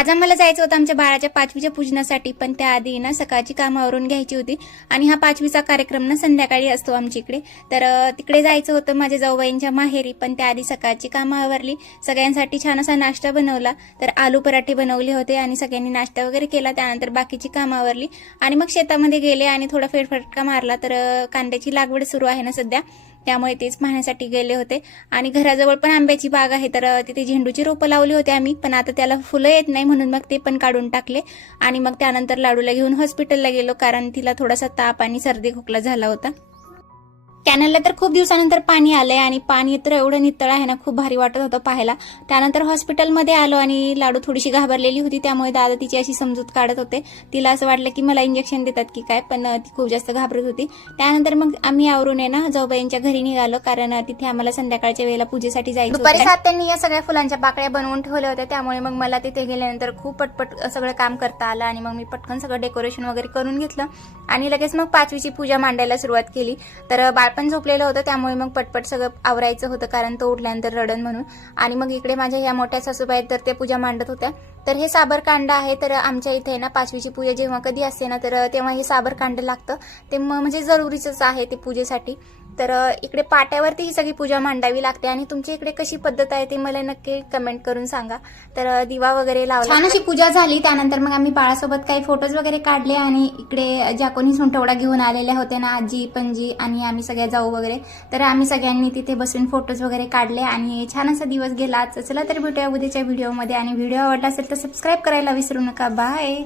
आज आम्हाला जायचं होतं आमच्या बाळाच्या 5वीच्या पूजनासाठी, पण त्याआधी ना सकाळची कामं आवरून घ्यायची होती आणि हा 5वीचा कार्यक्रम ना संध्याकाळी असतो आमच्या इकडे. तर तिकडे जायचं होतं माझ्या जाऊबाईंच्या माहेरी, पण त्याआधी सकाळची कामं आवरली, सगळ्यांसाठी छान असा नाश्ता बनवला. तर आलू पराठे बनवले होते आणि सगळ्यांनी नाश्ता वगैरे केला. त्यानंतर बाकीची कामं आवरली आणि मग शेतामध्ये गेले आणि थोडा फेरफटका मारला. तर कांद्याची लागवड सुरू आहे ना सध्या, त्यामुळे तेच पाहण्यासाठी गेले होते. आणि घराजवळ पण आंब्याची बाग आहे, तर तिथे झेंडूची रोपं लावली होती आम्ही, पण आता त्याला फुलं येत नाही म्हणून मग ते पण काढून टाकले. आणि मग त्यानंतर लाडूला घेऊन हॉस्पिटलला गेलो, कारण तिला थोडासा ताप आणि सर्दी खोकला झाला होता. कॅनलला तर खूप दिवसानंतर पाणी आलंय आणि पाणी तर एवढं नितळ आहे ना, खूप भारी वाटत होतं पाहायला. त्यानंतर हॉस्पिटलमध्ये आलो आणि लाडू थोडीशी घाबरलेली होती, त्यामुळे दादा तिची अशी समजूत काढत होते. तिला असं वाटलं की मला इंजेक्शन देतात की काय, पण ती खूप जास्त घाबरत होती. त्यानंतर मग आम्ही आवरून आहे ना जाऊबाईंच्या घरी निघालो, कारण तिथे आम्हाला संध्याकाळच्या वेळेला पूजेसाठी जायचं होतं. दुपारी 7 त्यांनी या सगळ्या फुलांच्या पाकळ्या बनवून ठेवल्या होत्या, त्यामुळे मग मला तिथे गेल्यानंतर खूप पटपट सगळं काम करता आलं आणि मग मी पटकन सगळं डेकोरेशन वगैरे करून घेतलं आणि लगेच मग 5वीची पूजा मांडायला सुरुवात केली. तर पण झोपलेलं होतं, त्यामुळे मग पटपट सगळं आवरायचं होतं, कारण तो उठल्यानंतर रडन म्हणून. आणि मग इकडे माझ्या ह्या मोठ्या सासूबाई आहेत, तर ते पूजा मांडत होत्या. तर हे साबरकांड आहे, तर आमच्या इथे ना 5वीची पूजा जेव्हा कधी असते ना, तर तेव्हा हे साबरकांड लागतं. ते म्हणजे जरुरीचंच आहे ते पूजेसाठी. तर इकडे पाट्यावरती ही सगळी पूजा मांडावी लागते. आणि तुमच्या इकडे कशी पद्धत आहे ते मला नक्की कमेंट करून सांगा. तर दिवा वगैरे लावला, छान अशी पूजा झाली. त्यानंतर मग आम्ही बाळासोबत काही फोटोज वगैरे काढले आणि इकडे ज्या कोणी सुंठवडा घेऊन आलेल्या होत्या ना, आजी पणजी आणि आम्ही सगळ्या जाऊ वगैरे, तर आम्ही सगळ्यांनी तिथे बसून फोटोज वगैरे काढले आणि छान असा दिवस गेला. चला तर भेटूया उद्याच्या व्हिडिओमध्ये, आणि व्हिडिओ आवडला असेल तर सबस्क्राईब करायला विसरू नका. बाय.